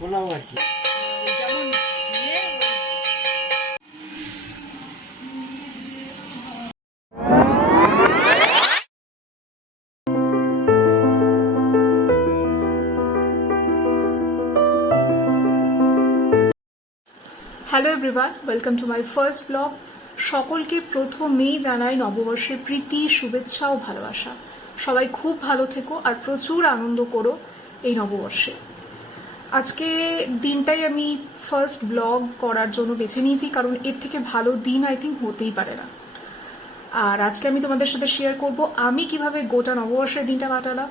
পোলাও আর কি। যেমন ইয়ে hello everyone, welcome to my first blog. সকলকে প্রথমেই জানাই নববর্ষের প্রীতি, শুভেচ্ছা ও ভালোবাসা। সবাই খুব ভালো থেকো আর প্রচুর আনন্দ করো এই নববর্ষে। আজকে দিনটাই আমি ফার্স্ট ব্লগ করার জন্য বেছে নিয়েছি, কারণ এর থেকে ভালো দিন আই থিঙ্ক হতেই পারে না। আর আজকে আমি তোমাদের সাথে শেয়ার করব আমি কিভাবে গোটা নববর্ষের দিনটা কাটালাম।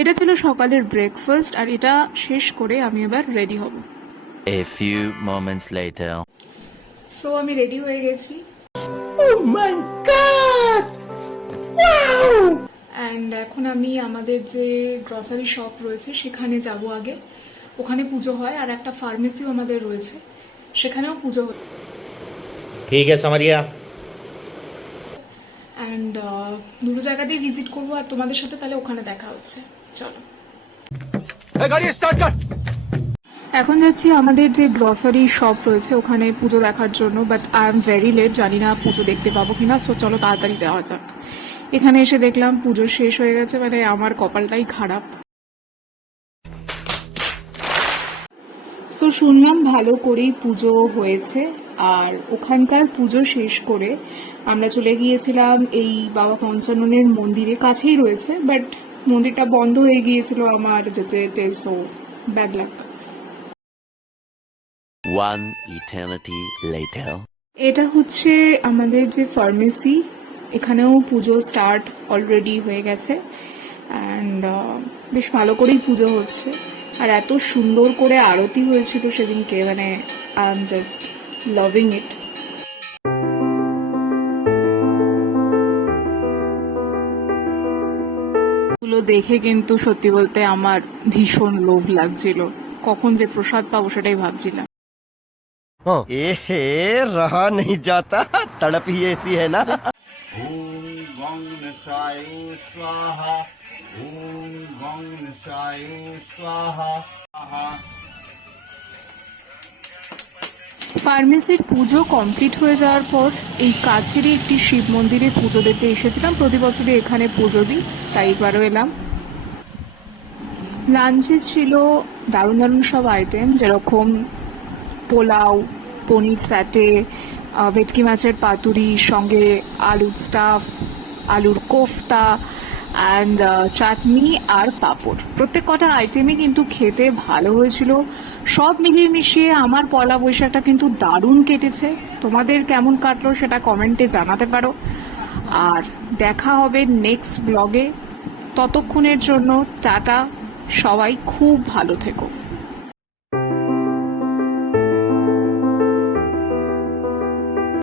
এটা ছিল সকালের ব্রেকফাস্ট, আর এটা শেষ করে আমি এবার রেডি হব। A few moments later. So আমি রেডি হয়ে গেছি। Oh my God! Wow! And এখন আমি আমাদের যে গ্রসারি শপ রয়েছে সেখানে যাব আগে। ওখানে পুজো হয়, আর একটা ফার্মেসিও আমাদের রয়েছে, সেখানেও পুজো হয়। ঠিক আছে समझिए। অ্যান্ড দুটো জায়গাতেই ভিজিট করবো, আর তোমাদের সাথে তাহলে ওখানে দেখা হচ্ছে। চলো, গাড়ি স্টার্ট কর। এখন যাচ্ছি আমাদের যে গ্রসারি শপ রয়েছে ওখানে পুজো দেখার জন্য, but I am very late, জানি না পুজো দেখতে পাবো কিনা। সো চলো তাড়াতাড়ি দেওয়া যাক। এখানে এসে দেখলাম পুজো শেষ হয়ে গেছে, মানে আমার কপালটাই খারাপ। সো শুনলাম ভালো করেই পুজো হয়েছে, আর ওখানকার পুজো শেষ করে আমরা চলে গিয়েছিলাম এই বাবা পঞ্চাননের মন্দিরে, কাছেই রয়েছে, বাট মন্দিরটা বন্ধ হয়ে গিয়েছিল আমার যেতে যেতে। So bad luck. One eternity later. এটা হচ্ছে আমাদের যে ফার্মেসি, এখানেও পুজো স্টার্ট অলরেডি হয়ে গেছে, অ্যান্ড বেশ ভালো করেই পুজো হচ্ছে। আর এত সুন্দর করে আরতি হয়েছিল সেদিনকে, মানে আই এম জাস্ট লাভিং ইট। গুলো দেখে কিন্তু সত্যি বলতে আমার ভীষণ লোভ লাগছিল, কখন যে প্রসাদ পাবো সেটাই ভাবছিলাম। रहा नहीं जाता, तड़प ही ऐसी है ना। ओम गं नशायु स्वाहा, ओम गं नशायु स्वाहा। ফার্মেসির পুজো কমপ্লিট হয়ে যাওয়ার পর এই কাছেরই একটি শিব মন্দিরে পুজো দিতে এসেছিলাম। প্রতি বছরই এখানে পুজো দিই, তাই এবারও এলাম। লাঞ্চে ছিল দারুণ দারুণ সব আইটেম, যেরকম পোলাও, পনির স্যাটে, ভেটকি মাছের পাতুরি, সঙ্গে আলুর স্টাফ, আলুর কোফতা অ্যান্ড চাটনি আর পাঁপড়। প্রত্যেক কটা আইটেমই কিন্তু খেতে ভালো হয়েছিল। সব মিলিয়ে মিশিয়ে আমার পয়লা বৈশাখটা কিন্তু দারুণ কেটেছে। তোমাদের কেমন কাটলো সেটা কমেন্টে জানাতে পারো। আর দেখা হবে নেক্সট ব্লগে। ততক্ষণের জন্য টাটা, সবাই খুব ভালো থেকো।